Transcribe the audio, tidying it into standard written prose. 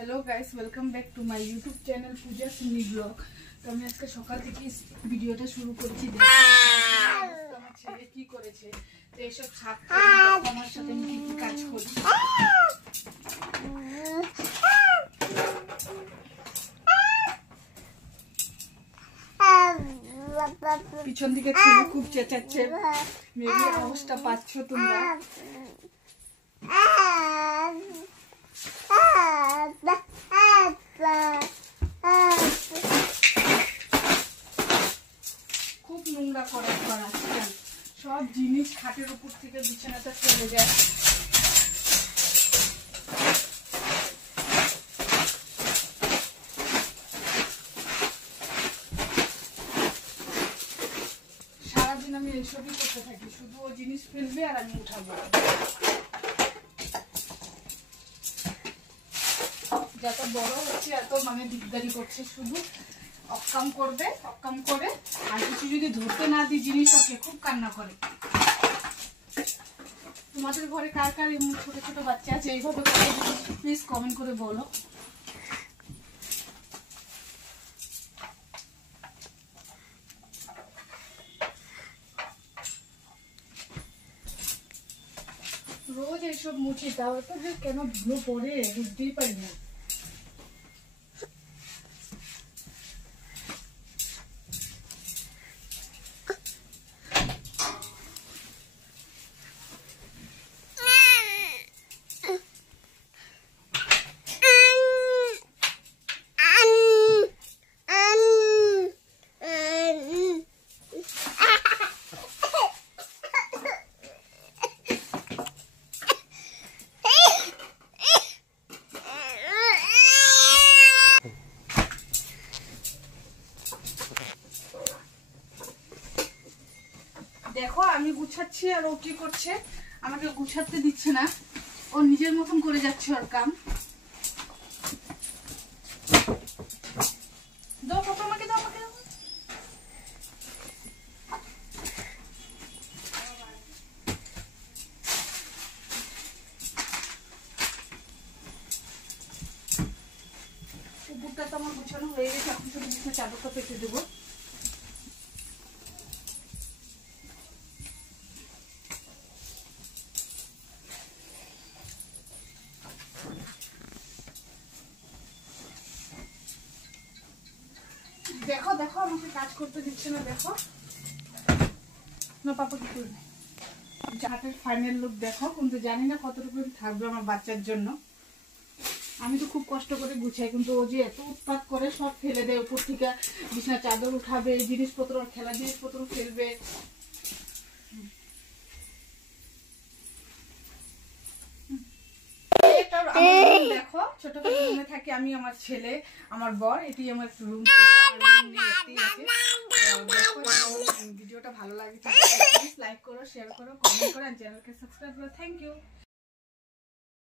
Hello guys, welcome back to my YouTube channel Pooja Sunny blog. तो আমি আজকে সকাল থেকে ভিডিওটা শুরু করছি। আমার ছেলে কি করেছে, তো এইসব আমার সাথে আমি কি কাজ করছি। পিছন দিকে ছেলে খুব চেঁচাচ্ছে, মেবি আওয়াজটা পাচ্ছ তোমরা। খুব নোংরা করে আজকাল, সব জিনিস খাটের উপর থেকে বিছানাটা চলে যায়। সারাদিন আমি এইসবই করতে থাকি, শুধু ও জিনিস ফেলবে আর আমি উঠাবো। যত বড় হচ্ছে এত দিকদারি করছে, শুধু অকাম করবে, অকাম করে আর কিছু যদি ধরতে না দিই জিনিস ওকে খুব কান্না করে। তোমাদের ঘরে কার কার এমন ছোট ছোট বাচ্চা আছে এইভাবে প্লিজ কমেন্ট করে বলো। রোজ এইসব মুছি, তাও তো যে কেন ধুলো পড়ে বুঝতেই পারি না। দেখো আমি গুছাচ্ছি আর ও কি করছে, আমাকে গুছাতে দিচ্ছে না, ও নিজের মতন করে যাচ্ছে ওর কাম। দাও পাপা, আমাকে দাও, আমাকে দাও। উপরটা তো আমার গুছানো হয়ে গেছে, এখন শুধু বিছানার চাদরটা পেতে দেবো। দেখো দেখো আমাকে কাজ করতে দিচ্ছে না, দেখো না পাপা কি করবে। হাতের ফাইনাল লুক দেখো, কিন্তু জানি না কতটুকু থাকবে আমার বাচ্চার জন্য। আমি তো খুব কষ্ট করে গুছাই, কিন্তু ও যে এত উৎপাত করে, সব ফেলে দেয় উপর থেকে, বিছানা চাদর উঠাবে, জিনিসপত্র খেলা জিনিসপত্র ফেলবে। দেখো ছোট রুমে থাকি আমি, আমার ছেলে, আমার বর, এটি আমার রুম। ভিডিওটা ভালো লাগে লাইক করো, শেয়ার করো, কমেন্ট করো, আর চ্যানেলকে সাবস্ক্রাইব করো। Thank you.